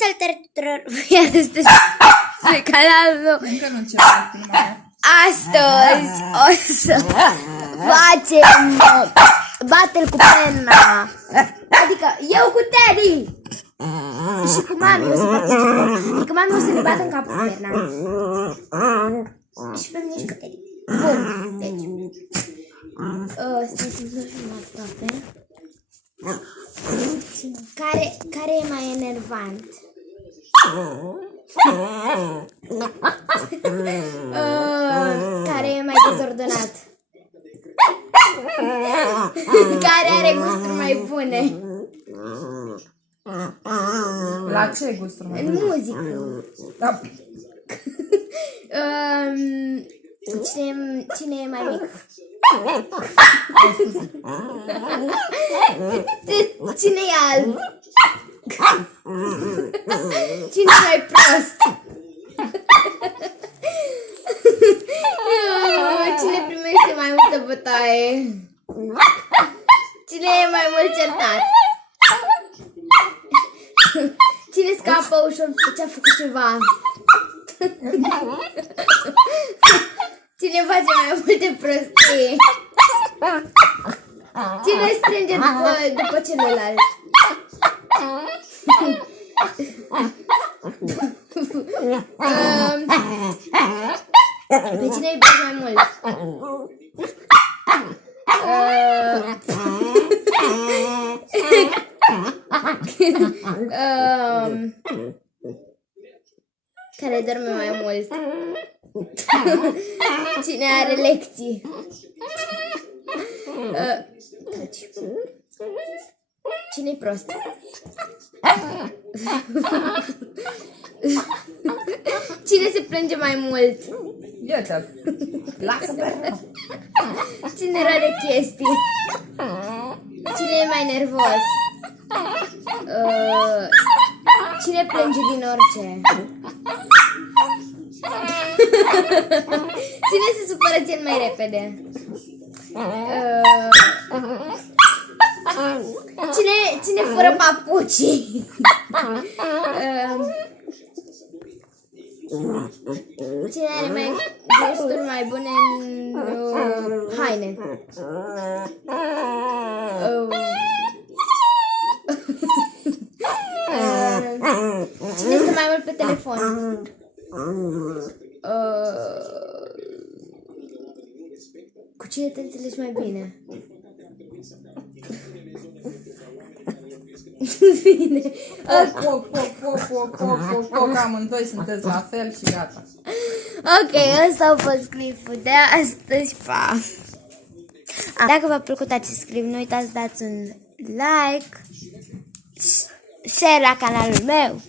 salutare tuturor! Iar astăzi pe canalul Încă nu începem filmarea. Astăzi o să facem battle cu pena. Adică eu cu Teddy și cu mami o să participăm. Adică mami o să ne bată în cap cu pena și pe mine și cu Teddy. Bun, deci stai să văd toate. Care e mai enervant? Care e mai dezordonat? Care are gusturi mai bune? La ce gusturi mai În bune? muzică. Da. Cine e mai mic? Cine e alb? Cine e mai prost? Cine primește mai multă bătaie? Cine e mai mult certat? Cine scapă ușor după ce a făcut ceva? Cine face mai multe prostii? Cine strânge după celălalt? Pe cine iubești mai mult? Care dorme mai mult? Cine are lecții? Cine-i prost? Cine se plânge mai mult? Iată. Lasă pe rău. Cine rade chestii? Cine e mai nervos? Cine plânge din orice? Cine se supără cel mai repede? Cine fără papucii? Cine are mai gusturi mai bune în haine? Cine stă mai mult pe telefon? Cu cine te înțelegi mai bine? Bine. Amândoi sunteți la fel și gata. Ok, ăsta a fost clipul de astăzi, pa! Dacă v-a plăcut acest clip, nu uitați să dați un like, share la canalul meu